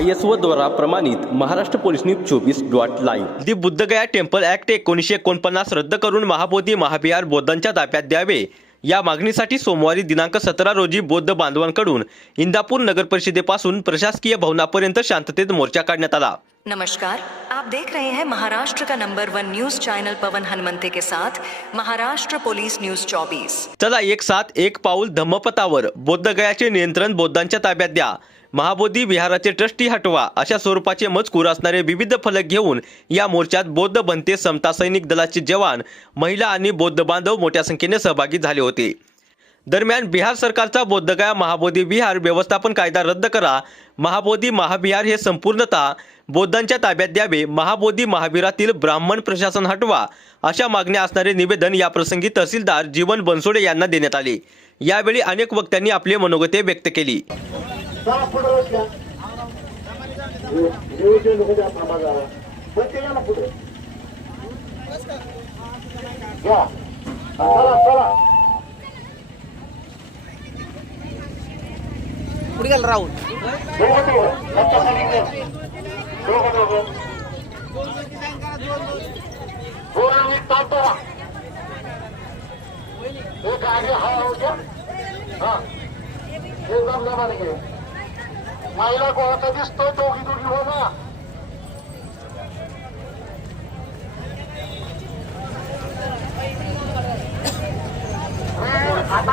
I S O द्वारा प्रमाणित Maharashtra police news चोवीस dot live. The Bodhgaya temple act एकोणीसशे एकोणपन्नास रद्द करून महाबोधी महाविहार बौद्धांच्या ताब्यात द्यावे. या मागणीसाठी सोमवारी दिनांक सतरा रोजी बौद्ध बांधवांकडून इंदापूर नगर परिषदेपासून प्रशासकीय भवनापर्यंत शांततेत मोर्चा काढण्यात आला. नमस्कार. आप देख रहे हैं महाराष्ट्र का number one news channel Pavan Hanumante के साथ महाराष्ट्र पुलिस न्यूज 24 चला एक साथ एक पाऊल धम्मपथावर बौद्धगयाचे नियंत्रण बौद्धांच्या ताब्यात द्या. महाबोधी विहाराचे ट्रस्टी हटवा अशा स्वरूपाचे मजकूर असणारे विविध फलक घेऊन या मोर्चात बौद्ध बनते समता सैनिक दलाचे जवान महिला आणि बौद्ध बांधव मोठ्या संख्येने सहभागी झाले होते. दरम्यान बिहार सरकारचा बौद्धगया महाबोधी विहार व्यवस्थापन कायदा रद्द करा महाबोधी महाविहार हे संपूर्णतः बौद्धांच्या ताब्यात द्यावे महाबोधी महावीरातील ब्राह्मण प्रशासन हटवा अशा मागण्या असणारे निवेदन याप्रसंगी तहसीलदार जीवन बनसोडे यांना देण्यात आले. यावेळी अनेक वक्त्यांनी आपली मनोगते व्यक्त केली. चला पुढे बसल्या देवीचे लोक द्या थांबा जरा पण ते ना पुढे या चला चला पुढे गेला राहुल एक आगे हा हा एकदम जमाने घे महिला कोणाचा दिसतो दोघी दोघी हो ना. आता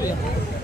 बस कर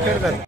कर भगवान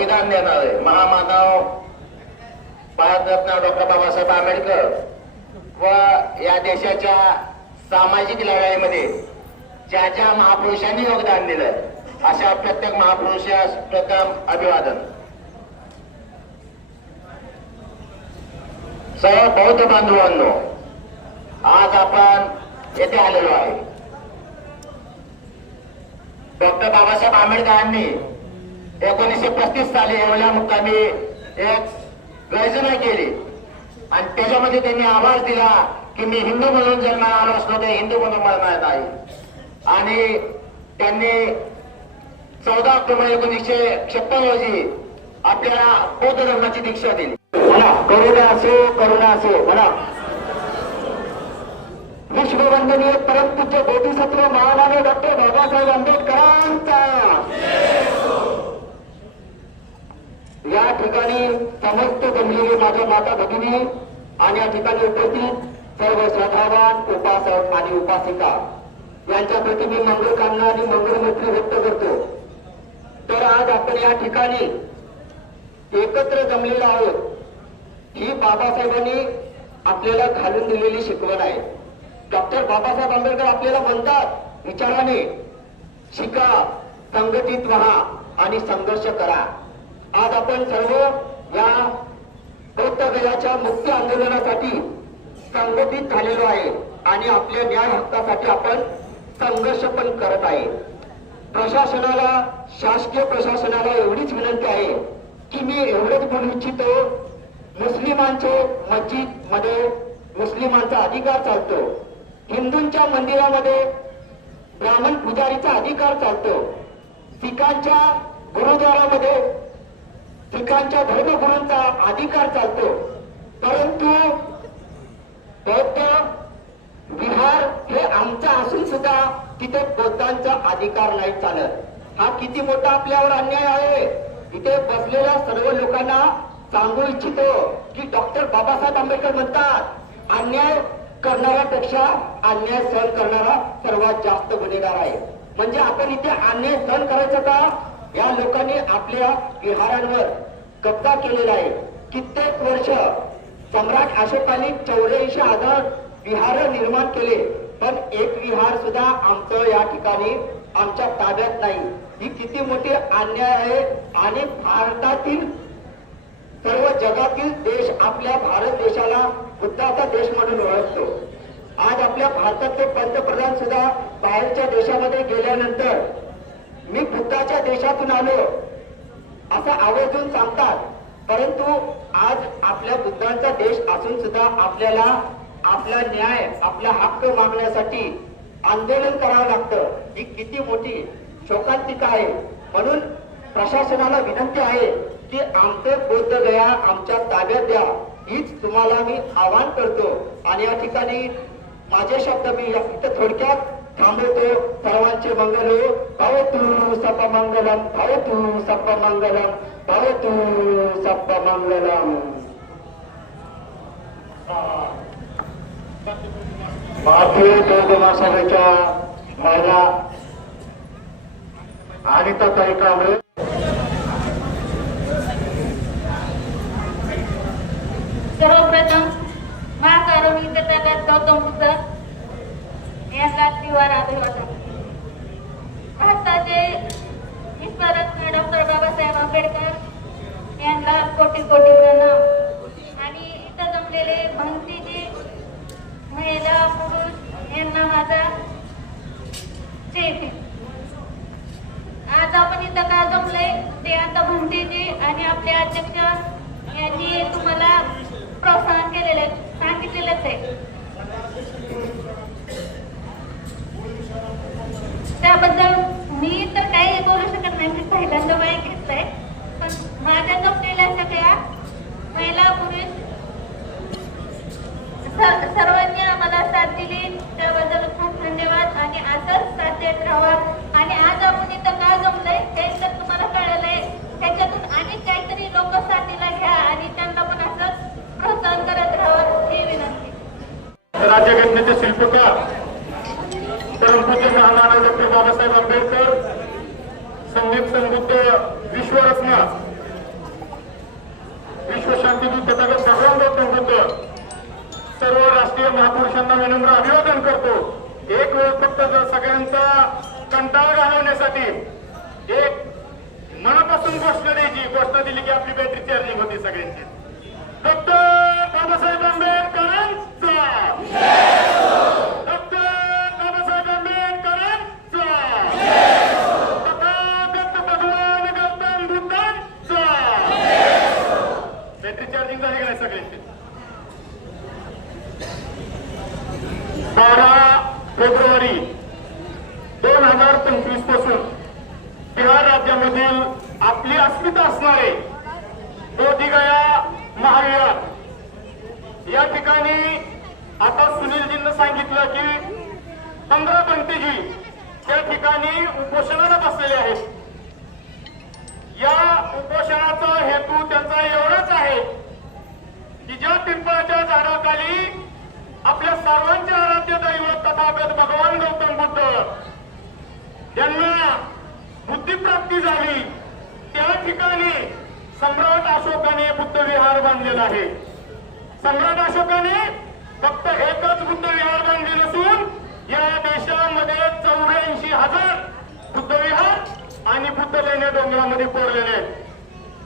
बलिदान संविधान आहे. महामानव भारतरत्न डॉक्टर बाबासाहेब आंबेडकर व या देशाच्या सामाजिक लढाईमध्ये ज्या ज्या महापुरुषांनी योगदान दिलं अशा प्रत्येक महापुरुषास प्रथम अभिवादन. सर्व बौद्ध बांधवांनो आज आपण येथे आलेलो आहे. डॉक्टर बाबासाहेब आंबेडकरांनी एकोणीसशे पस्तीस साली येवल्या मुक्कामी एक गर्जना केली. आणि त्याच्यामध्ये त्यांनी आवाज दिला की मी हिंदू म्हणून जन्माला आलो असलो ते हिंदू म्हणून मरणार नाही. आणि त्यांनी चौदा ऑक्टोबर एकोणीसशे छप्पन रोजी आपल्याला बौद्ध धर्माची दीक्षा दिली. म्हणा करुणा असो करुणा असो म्हणा. विश्ववंदनीय परमपूज्य बोधिसत्व महामानव डॉक्टर बाबासाहेब आंबेडकरांचा. या ठिकाणी समस्त जमलेले माझ्या माता भगिनी आणि या ठिकाणी उपस्थित सर्व श्रद्धावान उपासक आणि उपासिका यांच्या प्रती मी मंगलकामना आणि मंगलमूर्ती व्यक्त करतो. तर आज आपण या ठिकाणी एकत्र जमलेलो आहोत. ही बाबासाहेबांनी आपल्याला घालून दिलेली शिकवण आहे. डॉक्टर बाबासाहेब आंबेडकर आपल्याला म्हणतात विचाराने शिका संघटित व्हा आणि संघर्ष करा. आज आपण सर्व या बौद्ध गयाच्या मुक्ती आंदोलनासाठी संघटित झालेलो आहे आणि आपल्या न्याय हक्कासाठी आपण संघर्ष पण करत आहे. प्रशासनाला शासकीय प्रशासनाला एवढीच विनंती आहे की मी एवढंच बोलू इच्छितो मुस्लिमांचे मस्जिदमध्ये मुस्लिमांचा अधिकार चालतो हिंदूंच्या मंदिरामध्ये ब्राह्मण पुजारीचा अधिकार चालतो सिखांच्या गुरुद्वारामध्ये सिखांच्या धर्मगुरूंचा अधिकार चालतो. परंतु बौद्ध विहार हे आमचा असून सुद्धा तिथे बौद्धांचा अधिकार नाही चालत. हा किती मोठा आपल्यावर अन्याय आहे. इथे बसलेल्या सर्व लोकांना सांगू इच्छितो की डॉक्टर बाबासाहेब आंबेडकर म्हणतात अन्याय करणाऱ्यापेक्षा अन्याय सहन करणारा सर्वात जास्त गुन्हेगार आहे. म्हणजे आपण इथे अन्याय सहन करायचं का? या लोकांनी आपल्या विहारांवर कब्जा केलेला आहे. कित्येक वर्ष सम्राट अशोकांनी चौऱ्याऐंशी हजार विहार निर्माण केले. पण एक विहार सुद्धा आमचं या ठिकाणी आमच्या ताब्यात नाही. ही किती मोठी अन्याय आहे. आणि भारतातील सर्व जगातील देश आपल्या भारत देशाला बुद्धाचा देश म्हणून ओळखतो. आज आपल्या भारताचे पंतप्रधान सुद्धा बाहेरच्या देशामध्ये गेल्यानंतर मी बुद्धाच्या देशातून आलो. असं आवर्जून सांगतात. परंतु आज आपल्या बुद्धांचा देश असून सुद्धा आपल्याला आपला न्याय आपला हक्क मागण्यासाठी आंदोलन करावं लागतं. ही किती मोठी शोकांतिका आहे. म्हणून प्रशासनाला विनंती आहे की आमचं बौद्ध गया आमच्या ताब्यात द्या. हीच तुम्हाला मी आवाहन करतो. आणि या ठिकाणी माझे शब्द मी इथं थोडक्यात थांबवतो सर्वांचे मंगल हो. भवतु सप मंगलम भावतू सप मंगलम भावतू सप मंगलम. भारतीय बौद्ध महासभेच्या महिला आणि ताई कांबळे सर्वप्रथम महाकारुणी विद्यापीठात गौतम बुद्ध यांना त्रिवार अभिवादन भारताचे विश्वरत्न डॉक्टर बाबासाहेब आंबेडकर यांना कोटी कोटी प्रणाम. आणि इथं जमलेले भंतीजी महिला पुरुष यांना माझा जय भीम. आज आपण इथं का जमलंय? ते आता भंतीजी आणि आपले अध्यक्ष यांनी तुम्हाला प्रोत्साहन केलेले सांगितलेलंच आहे त्याबद्दल मी तर काही बोलू शकत नाही मी पहिल्यांदा वय घेतलंय पण माझ्या जमलेल्या सगळ्या महिला पुरुष स- सर्वांनी आम्हाला साथ दिली त्याबद्दल खूप धन्यवाद आणि असंच साथ देत राहा आणि आज आपण इथं का जमलंय हे तर तुम्हाला कळलंय त्याच्यातून अनेक काहीतरी लोक साथीला घ्या आणि त्यांना पण असंच प्रोत्साहन करत राहा ही विनंती राज्यघटनेचे शिल्पकार परमपूज्य महामानव डॉक्टर बाबासाहेब आंबेडकर संदीप संबुद्ध विश्वरत्न विश्वशांतीदूत तथागत भगवान सर्व राष्ट्रीय महापुरुषांना विनम्र अभिवादन करतो. एक वेळ फक्त जर सगळ्यांचा कंटाळा घालवण्यासाठी एक मनापासून घोषणा द्यायची घोषणा दिली की आपली बॅटरी चार्जिंग होती सगळ्यांची. डॉक्टर बाबासाहेब आंबेडकरांचा डॉक्टर बाबासाहेब आंबेडकरांचा तथागत भगवान गौतम बुद्धांचा बॅटरी चार्जिंग झाली का नाही सगळ्यांची बारा फेब्रुवारी दोन हजार पंचवीसपासून बिहार राज्यामधील आपली अस्मिता असणारे बोधिगया महाविहार. या ठिकाणी आता सुनीलजींनी सांगितलं की पंधरा पंतजी त्या ठिकाणी उपोषणाला बसलेले आहेत. या उपोषणाचा हेतू त्यांचा एवढाच आहे की ज्या पिंपळाच्या झाडाखाली आपल्या सर्वांचे आराध्य दैवत तथागत भगवान गौतम बुद्ध यांना बुद्धिप्राप्ती झाली. त्या ठिकाणी सम्राट अशोकाने बुद्ध विहार बांधलेला आहे. सम्राट अशोकाने फक्त एकच बुद्ध विहार बांधले नसून या देशामध्ये चौऱ्याऐंशी हजार बुद्ध विहार आणि बुद्ध लेण्या डोंगरामध्ये कोरलेले आहेत.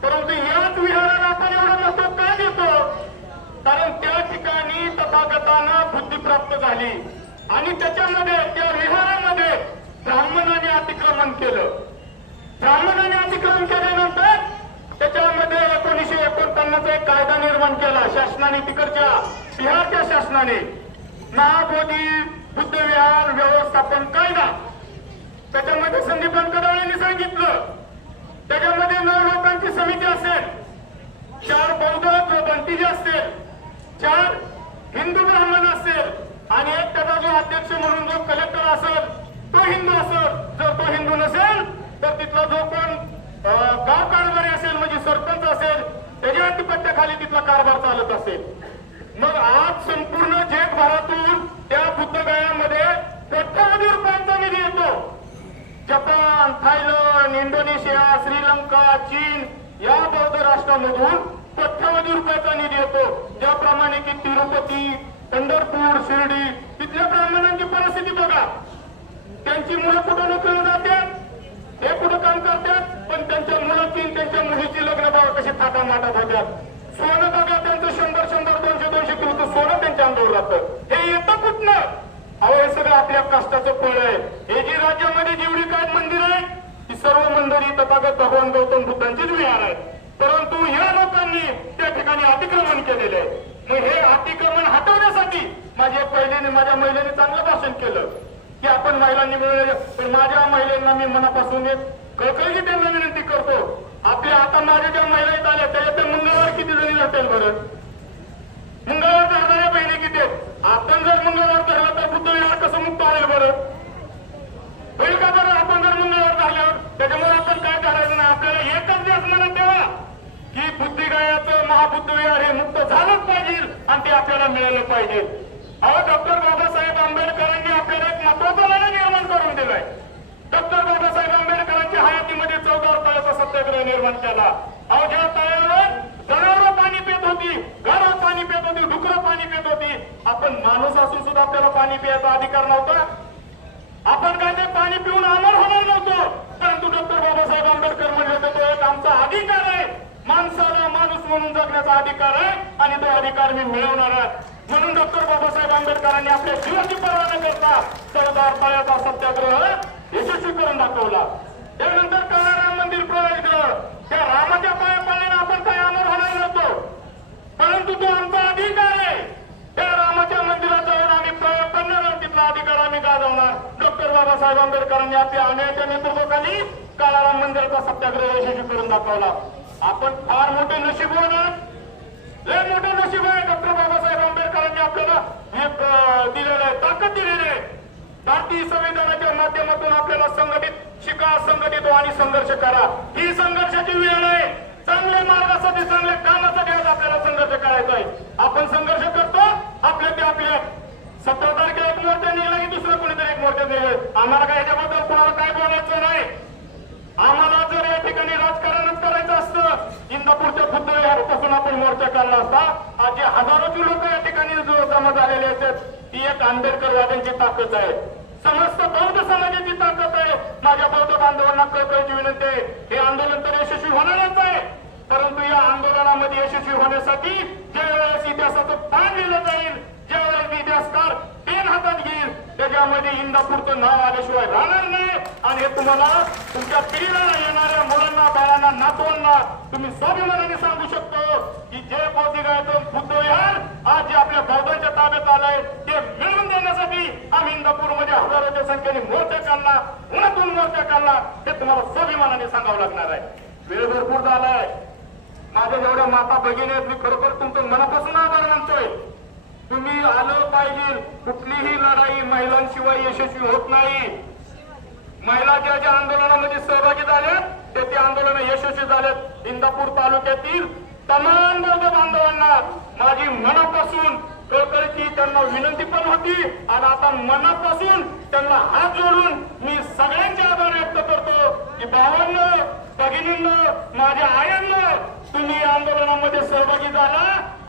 परंतु याच विहाराला आपण आली आणि त्याच्यामध्ये त्या विहारामध्ये ब्राह्मणाने अतिक्रमण केलं. ब्राह्मणाने अतिक्रमण केल्यानंतर त्याच्यामध्ये एकोणीशे एकोणपन्नास एक कायदा निर्माण केला शासनाने तिकडच्या बिहारच्या शासनाने. महाबोधी बुद्ध विहार व्यवस्थापन कायदा. त्याच्यामध्ये संदीप कडाळेंनी सांगितलं. त्याच्यामध्ये नऊ लोकांची समिती असेल. चार बौद्ध बंतीजी असतील. चार हिंदू ब्राह्मण असेल. आणि एक त्याचा जो अध्यक्ष म्हणून जो कलेक्टर असेल तो हिंदू असेल. जर तो हिंदू नसेल तर तिथला जो कोण गाव कारभारी असेल म्हणजे सरपंच असेल त्याच्या अधिपत्याखाली तिथला कारभार चालत असेल. मग आज संपूर्ण जगभरातून त्या बुद्धगयामध्ये कोट्यावधी रुपयांचा निधी येतो. जपान थायलंड इंडोनेशिया श्रीलंका चीन या बौद्ध राष्ट्रामधून कोट्यावधी रुपयाचा निधी येतो. ज्याप्रमाणे की तिरुपती पंढरपूर शिर्डी तिथल्या ब्राह्मणांची परिस्थिती बघा. त्यांची मुलं कुठं नोकरीला जातात? हे कुठं काम करतात? पण त्यांच्या मुलाची त्यांच्या मुलीची लग्न बघा कशी थाटा माटात होत्या सोनं बघा त्यांचं शंभर शंभर दोनशे दोनशे किलो सोनं त्यांच्या अंगावर राहतं हे येतं कुठनं? अहो हे सगळं आपल्या कष्टाचं फळ आहे. हे जी राज्यामध्ये जेवढी काय मंदिर आहे ती सर्व मंदिरी तथागत भगवान गौतम बुद्धांचीच विहार आहेत. परंतु या लोकांनी त्या ठिकाणी अतिक्रमण केलेले आहे. मग हे अतिक्रमण हटवण्यासाठी माझ्या पहिल्याने माझ्या महिलेने चांगलं भाषण केलं. की आपण महिलांनी मिळवले पण माझ्या महिलांना मी मनापासून एक कळकळी त्यांना विनंती करतो. आपल्या आता माझ्या ज्या महिला येत आल्या त्याच्यात त्या मंगळवार किती जणी जातील बरं? मंगळवार धरणाऱ्या बहिणी किती आहेत? आपण जर मंगळवार धरला तर बुद्ध विहार कसं मुक्त होईल बरं? होईल का बरं आपण जर मंगळवार धरल्यावर त्याच्यामुळे आपण काय करायचं नाही? आपल्याला एकच दिवस म्हणत तेव्हा की बुद्धिगायाचं महाबुद्ध विहार हे मुक्त झालंच पाहिजे आणि ते आपल्याला मिळालं पाहिजे. अहो डॉक्टर बाबासाहेब आंबेडकरांनी आपल्याला एक महत्त्वाचा लढा निर्माण करून दिलाय. डॉक्टर बाबासाहेब आंबेडकरांच्या हयातीमध्ये चौदा तळ्याचा सत्याग्रह निर्माण केला. अहो ज्या तळ्यावर जनावरं पाणी पित होती घरात पाणी पित होती डुकरं पाणी पित होती आपण माणूस असून सुद्धा आपल्याला पाणी पियाचा अधिकार नव्हता. आपण काय ते पाणी पिऊन अमर होणार नव्हतो. परंतु डॉक्टर बाबासाहेब आंबेडकर म्हणले होते तो एक आमचा अधिकार आहे. माणसाला माणूस म्हणून जगण्याचा अधिकार आहे आणि तो अधिकार मी मिळवणार आहे. म्हणून डॉक्टर बाबासाहेब आंबेडकरांनी आपल्या जीवाची पर्वा न करता सरदार पायाचा सत्याग्रह यशस्वी करून दाखवला. त्यानंतर काळा राम मंदिर प्रवेशग्रह त्या रामाच्या पाया पडल्याने आपण काय अमर होणार नव्हतो. परंतु तो आमचा अधिकार आहे. त्या रामाच्या मंदिरात जाऊन आम्ही प्रयोग करणार आणि तिथला अधिकार आम्ही गाजवणार. डॉक्टर बाबासाहेब आंबेडकरांनी आपल्या अन्यायाच्या नेतृत्वाखाली काळाराम मंदिराचा सत्याग्रह यशस्वी करून दाखवला. आपण फार मोठे नशीबवान आहात लय मोठं नशीब आहे डॉक्टर बाबासाहेब आंबेडकरांनी आपल्याला एक दिलेलं आहे ताकद दिलेली आहे. भारतीय संविधानाच्या माध्यमातून आपल्याला संघटित शिका संघटित आणि संघर्ष करा. ही संघर्षाची वेळ आहे. चांगल्या मार्गासाठी चांगल्या कामासाठी आज आपल्याला संघर्ष करायचा आहे. आपण संघर्ष करतो आपल्या ते आपल्या सतरा तारखेला एक मोर्चा निघाला की दुसरं कोणीतरी एक मोर्चा निघेल. आम्हाला काय याच्याबद्दल कोणाला काय बोलायचं नाही. आम्हाला जर या ठिकाणी राजकारणच करायचं असतं इंदापूरच्या खुद्द यापासून आपण मोर्चा काढला असता आज जे हजारोची लोक या ठिकाणी जमा झालेले आहेत ती एक आंबेडकरवाद्यांची ताकद आहे. समस्त बौद्ध समाजाची ताकद आहे. माझ्या बौद्ध बांधवांना कळकळीची विनंती आहे. हे आंदोलन तर यशस्वी होणारच आहे. परंतु या आंदोलनामध्ये यशस्वी होण्यासाठी ज्यावेळेस इतिहासाचं पान लिहिलं जाईल ज्यावेळेस इतिहासकार पेन हातात घेईल त्याच्यामध्ये इंदापूरचं नाव आल्याशिवाय राहणार हे तुम्हाला तुमच्या पिढीला येणाऱ्या मुलांना बाळांना नातवांना तुम्ही स्वाभिमानाने सांगू शकतो की जे बौद्धिकायतून बुद्ध विहार आज जे आपल्या बौद्धांच्या ताब्यात आलंय ते मिळवून देण्यासाठी आम्ही इंदापूरमध्ये हजारोच्या संख्येने मोर्चा काढला उन्हातून मोर्चा काढला हे तुम्हाला स्वाभिमानाने सांगावं लागणार आहे. वेळ भरपूर झालाय. माझ्या जेवढ्या माता भगिनी आहेत मी खरोखर तुमचं मनापासून आभार मानतोय. तुम्ही आलं पाहिजे. कुठलीही लढाई महिलांशिवाय यशस्वी होत नाही. महिला ज्या ज्या आंदोलनामध्ये सहभागी झाल्यात ते ते आंदोलन यशस्वी झालेत. इंदापूर तालुक्यातील तमाम बौद्ध बांधवांना माझी मनापासून कळकळीची त्यांना विनंती पण होती आणि आता मनापासून त्यांना हात जोडून मी सगळ्यांचे आभार व्यक्त करतो की भावांना भगिनींना माझ्या आयांना तुम्ही या आंदोलनामध्ये सहभागी झाला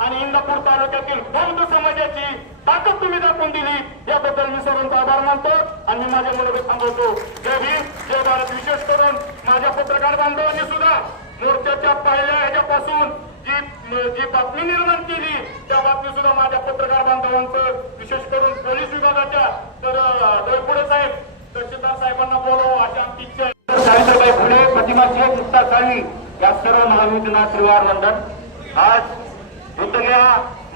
आणि इंदापूर तालुक्यातील बौद्ध समाजाची ताकद तुम्ही दाखवून दिली याबद्दल मी सर्वांचा आभार मानतो आणि मी माझ्या मुलाला सांगतो जय भीम जय भारत. विशेष करून माझ्या पत्रकार बांधवांनी सुद्धा मोर्चाच्या पहिल्या ह्याच्यापासून जी जी बातमी निर्माण केली त्या बातमी सुद्धा माझ्या पत्रकार बांधवांचं. विशेष करून पोलीस विभागाच्या. तर डोयपुडे साहेब तहसीलदार साहेबांना बोलावं अशा आमची इच्छा आहे. सावित्रीबाई फुले प्रतिमा शेख मुक्ता साळवी या सर्व महाविद्यालयात त्रिवार वंदन आज बुद्धगया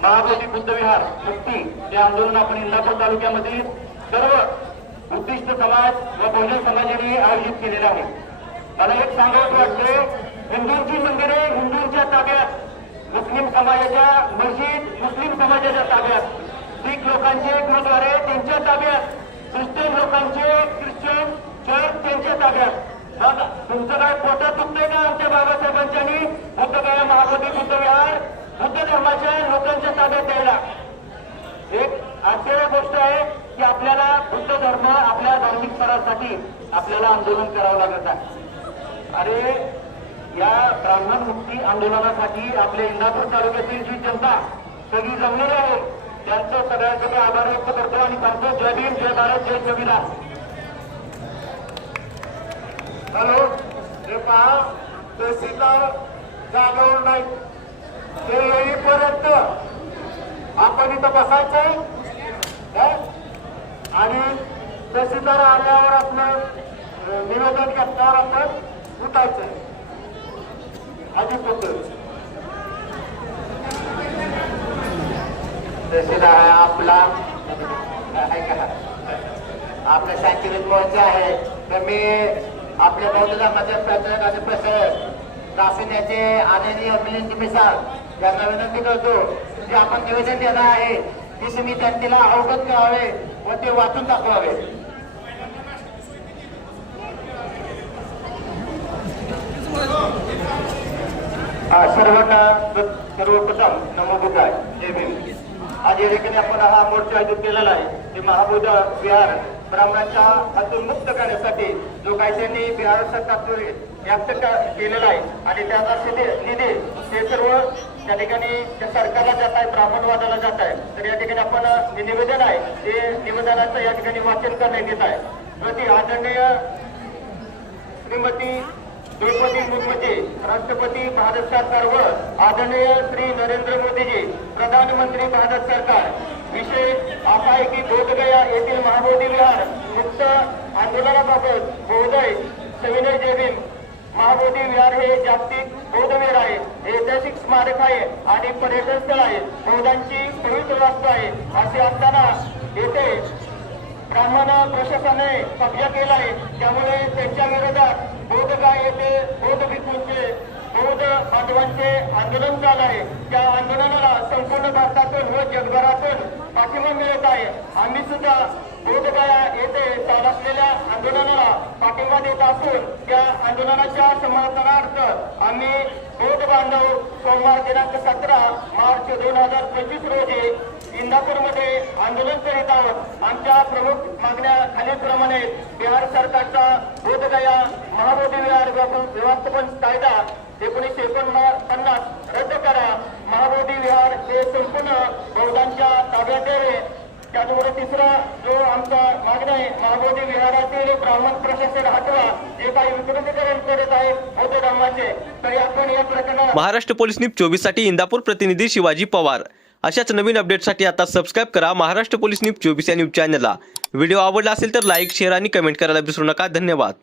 महाबोधी बुद्धविहार मुक्ती हे आंदोलन आपण इंदापूर तालुक्यामध्ये सर्व बुद्धिस्ट समाज व बहुजन समाजाने आयोजित केलेलं आहे. मला एक सांगावं वाटते हिंदूंची मंदिरे हिंदूंच्या ताब्यात मुस्लिम समाजाच्या मस्जिद मुस्लिम समाजाच्या ताब्यात शीख लोकांचे गुरुद्वारे त्यांच्या ताब्यात ख्रिश्चन लोकांचे ख्रिश्चन चर्च त्यांच्या ताब्यात. मग तुमचं काय पोटात दुखतंय का आमच्या बाबासाहेबांच्या आणि बुद्धगया महाबोधी बुद्ध विहार बुद्ध धर्माच्या लोकांच्या ताब्यात द्यायला. एक आश्चर्य गोष्ट आहे की आपल्याला बुद्ध धर्म आपल्या धार्मिक स्तरासाठी आपल्याला आंदोलन करावं लागत आहे. अरे या ब्राह्मण मुक्ती आंदोलनासाठी आपल्या इंदापूर तालुक्यातील जी जनता सगळी जमलेली आहे त्यांचं सगळ्यांसाठी आभार व्यक्त करतो आणि सांगतो जय भीम जय भारत जय संविधान. हॅलो हे पहा तहसीलदार जागेवर नाही ते येईपर्यंत आपण इथं बसायचंय आणि तहसीलदार आल्यावर आपलं निवेदन घेतल्यावर आपण उठायचंय आधी पद्धत तहसीलदार आपला आपल्या आपलं शांतियुत मोर्चा आहे. तर मी आपल्या बौद्ध धर्माचे प्रचारक आणि प्रसारक दासिन्याचे आदरणीय मिलिंद मिसाळ यांना विनंती करतो जे आपण निवेदन देणार आहे ते तुम्ही जनतेला अवगत करावे व ते वाचून दाखवावे. सर्वांना सर्वप्रथम नमोबुद्ध आहे जय भीम. आज या ठिकाणी आपण हा मोर्चा आयोजित केलेला आहे. ते महाबुद्ध विहार. ब्राह्मणांच्या हातून मुक्त करण्यासाठी जो काही त्यांनी बिहार सरकार व्यक्त केलेला आहे आणि त्याचा निधी निधी ते सर्व त्या ठिकाणी त्या सरकारला जात आहे ब्राह्मणवादाला जात आहे तर या ठिकाणी आपण जे निवेदन आहे ते निवेदनाचं या ठिकाणी वाचन करण्यात येत आहे. प्रति आदरणीय श्रीमती द्रौपदी मुर्मूजी राष्ट्रपती भारत सरकार व आदरणीय श्री नरेंद्र मोदीजी प्रधानमंत्री भारत सरकार विषय असा आहे की बोधगया येथील महाबोधी विहार मुक्त आंदोलनाबाबत महोदय सविनय जयभीम. महाबोधी विहार हे जागतिक बौद्ध विहार आहे ऐतिहासिक स्मारक आहे आणि पर्यटन स्थळ आहे. बौद्धांची पवित्र वास्तू आहे. असे असताना येथे ब्राह्मण प्रशासनाने कब्जा केला आहे. त्यामुळे त्यांच्या विरोधात बोधगा येथे बौद्ध भिक्खूंचे बौद्ध बांधवांचे आंदोलन चालू आहे. त्या आंदोलनाला संपूर्ण भारतातून व जगभरातून पाठिंबा मिळत आहे. आम्ही सुद्धा बोधगया येथे चालू असलेल्या आंदोलनाला पाठिंबा देत असून त्या आंदोलनाच्या समर्थनार्थ आम्ही बौद्ध बांधव सोमवार दिनांक सतरा मार्च दोन हजार पंचवीस रोजी इंदापूरमध्ये आंदोलन करीत आहोत. आमच्या प्रमुख मागण्या खालीलप्रमाणे बिहार सरकारचा बोधगया महाबोधी विहार व्यवस्थापन कायदा एकोणीसशे एकोणपन्नास रद्द करा. महाबोधी विहार हे संपूर्ण बौद्धांच्या ताब्यात द्यावे त्याचबरोबर तिसरा जो आमचा मागणं आहे महाबोधी विहारातील ब्राह्मण प्रशासन हटवा जे काही विकृतीकरण करत आहे बौद्ध धर्माचे. तरी आपण या प्रकरणात महाराष्ट्र पोलीस न्यूज चोवीससाठी इंदापूर प्रतिनिधी शिवाजी पवार. अशाच नवीन अपडेटसाठी आता सबस्क्राईब करा महाराष्ट्र पोलीस न्यूज चोवीस या न्यूज चॅनलला व्हिडिओ आवडला असेल तर लाईक शेअर आणि कमेंट करायला विसरू नका. धन्यवाद.